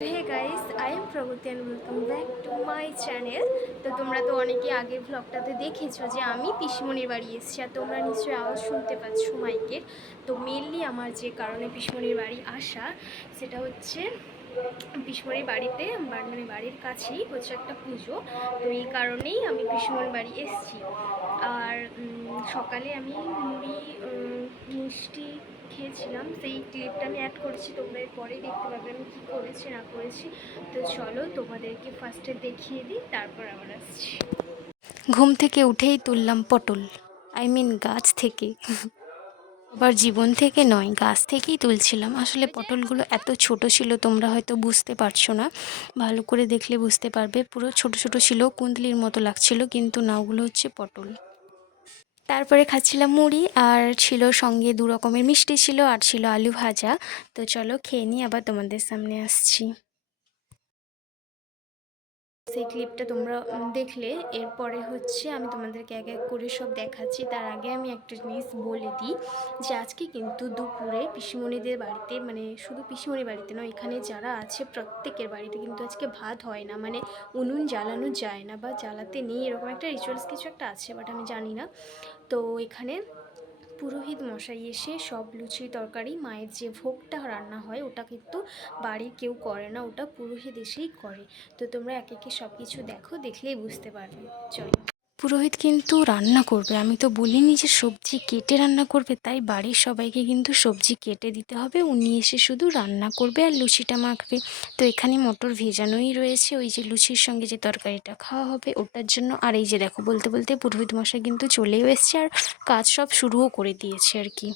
Hey guys I am Pragati and welcome back to my channel তো তোমরা তো অনেকে আগের ব্লগটাতে দেখেছ যে আমি পিসমনির বাড়ি এসেছি আর তোমরা নিশ্চয়ই আওয়াজ শুনতে পাচ্ছ মাইকের। তো মেনলি আমার যে কারণে পিসমনির বাড়ি আসা, সেটা হচ্ছে পিসমনির বাড়িতে মানে বাড়ির কাছেই হচ্ছে একটা পুজো। তো এই কারণেই আমি পিসমনির বাড়ি এসেছি। আর সকালে আমি মুড়ি মিষ্টি খেয়েছিলাম, সেই ক্লিপটা আমি অ্যাড করেছি, তোমরা পরে দেখতে পাবে আমি কী করেছি, না করেছি। তো চলো তোমাদেরকে ফার্স্টে দেখিয়ে দিই, তারপর আবার আসছি। ঘুম থেকে উঠেই তুললাম পটল আই মিন গাছ থেকে। আবার জীবন থেকে নয়, গাছ থেকেই তুলছিলাম। আসলে পটলগুলো এত ছোট ছিল, তোমরা হয়তো বুঝতে পারছ না। ভালো করে দেখলে বুঝতে পারবে, পুরো ছোট ছোট ছিল কুন্দলির মতো লাগছিল, কিন্তু না ওগুলো হচ্ছে পটল। তারপরে খাচ্ছিলাম মুড়ি আর ছিল সঙ্গে দু রকমের মিষ্টি ছিল আর ছিল আলু ভাজা। তো চলো খেয়ে নিই, আবার তোমাদের সামনে আসছি। সেই ক্লিপটা তোমরা দেখলে। এরপরে হচ্ছে আমি তোমাদেরকে এক এক করে সব দেখাচ্ছি। তার আগে আমি একটা জিনিস বলে দিই যে, আজকে কিন্তু দুপুরে পিসিমণিদের বাড়িতে মানে শুধু পিসিমণির বাড়িতে নয়, এখানে যারা আছে প্রত্যেকের বাড়িতে কিন্তু আজকে ভাত হয় না। মানে উনুন জ্বালানো যায় না বা জ্বালাতে নেই, এরকম একটা রিচুয়ালস কিছু একটা আছে বাট আমি জানি না। তো এখানে পুরোহিত মশাই এসে সব লুচি তরকারি, মায়ের যে ভোগটা রান্না হয়, ওটা কিন্তু বাড়ির কেউ করে না, ওটা পুরোহিত এসেই করে। তো তোমরা এক একে সব কিছু দেখো, দেখলেই বুঝতে পারবে। চলো। পুরোহিত কিন্তু রান্না করবে। আমি তো বলিনি যে সবজি কেটে রান্না করবে, তাই বাড়ির সবাইকে কিন্তু সবজি কেটে দিতে হবে। উনি এসে শুধু রান্না করবে আর লুচিটা মাখবে। তো এখানে মটর ভেজানোই রয়েছে। ওই যে লুচির সঙ্গে যে তরকারিটা খাওয়া হবে, ওটার জন্য। আর এই যে দেখো, বলতে বলতে পুরোহিত মশাই কিন্তু চলেও এসছে আর কাজ সব শুরুও করে দিয়েছে আর কি।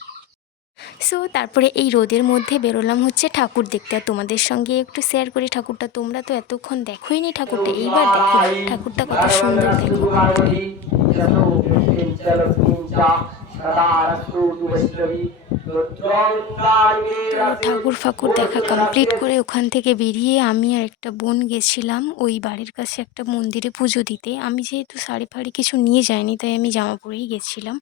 সো তারপরে এই রোদের মধ্যে বেরোলাম হচ্ছে ঠাকুর দেখতে। আর তোমাদের সঙ্গে একটু শেয়ার করি ঠাকুরটা। তোমরা তো এতক্ষণ দেখোই নি ঠাকুরটা, এইবার দেখো ঠাকুরটা কত সুন্দর দেখো। তো ঠাকুর ফাকুর দেখা কমপ্লিট করে ওখান থেকে বেরিয়ে আমি আর একটা বোন গেছিলাম ওই বাড়ির কাছে একটা মন্দিরে পুজো দিতে। আমি যেহেতু শাড়ি ফাড়ি কিছু নিয়ে যাইনি, তাই আমি জামা পরেই গেছিলাম।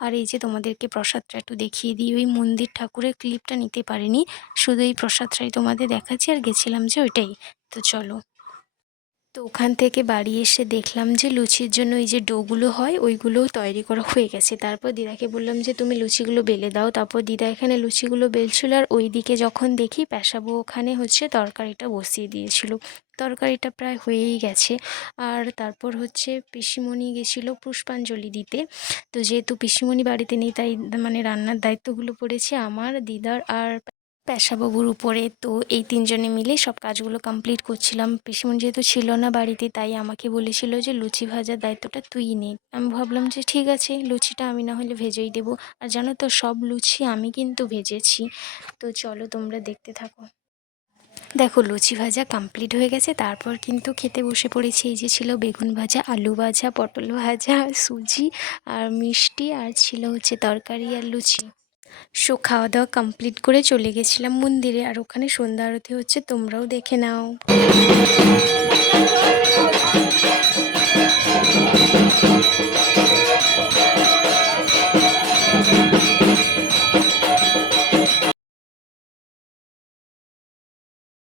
আর এই যে তোমাদেরকে প্রসাদটা একটু দেখিয়ে দিই, ওই মন্দির ঠাকুরের ক্লিপটা নিতে পারিনি, শুধু এই প্রসাদটাই তোমাদের দেখাচ্ছি আর গেছিলাম যে ওইটাই। তো চলো। তো ওখান থেকে বাড়ি এসে দেখলাম যে লুচির জন্য এই যে ডোগুলো হয়, ওইগুলো তৈরি করা হয়ে গেছে। তারপর দিদাকে বললাম যে, তুমি লুচিগুলো বেলে দাও। তারপর দিদা এখানে লুচিগুলো বেলছিল আর ওই দিকে যখন দেখি পেশাবো ওখানে হচ্ছে তরকারিটা বসিয়ে দিয়েছিল। তরকারিটা প্রায় হয়েই গেছে। আর তারপর হচ্ছে পিসিমণি গেছিল পুষ্পাঞ্জলি দিতে। তো যেহেতু পিসিমণি বাড়িতে নেই, তাই মানে রান্নার দায়িত্বগুলো পড়েছে আমার, দিদার আর পেশাবাবুর উপরে তো এই তিনজনে মিলে সব কাজগুলো কমপ্লিট করছিলাম। পিসিমন যেহেতু ছিল না বাড়িতে, তাই আমাকে বলেছিল যে লুচি ভাজার দায়িত্বটা তুই নে। আমি ভাবলাম যে ঠিক আছে, লুচিটা আমি না হলে ভেজেই দেবো। আর জানো তো, সব লুচি আমি কিন্তু ভেজেছি। তো চলো তোমরা দেখতে থাকো। দেখো, লুচি ভাজা কমপ্লিট হয়ে গেছে। তারপর কিন্তু খেতে বসে পড়েছি। এই যে ছিল বেগুন ভাজা, আলু ভাজা, পটল ভাজা সুজি, আর মিষ্টি, আর ছিল হচ্ছে তরকারি আর লুচি। সো খাওয়া দাওয়া কমপ্লিট করে চলে গেছিলাম মন্দিরে, আর ওখানে সন্ধ্যা আরতি হচ্ছে, তোমরাও দেখে নাও।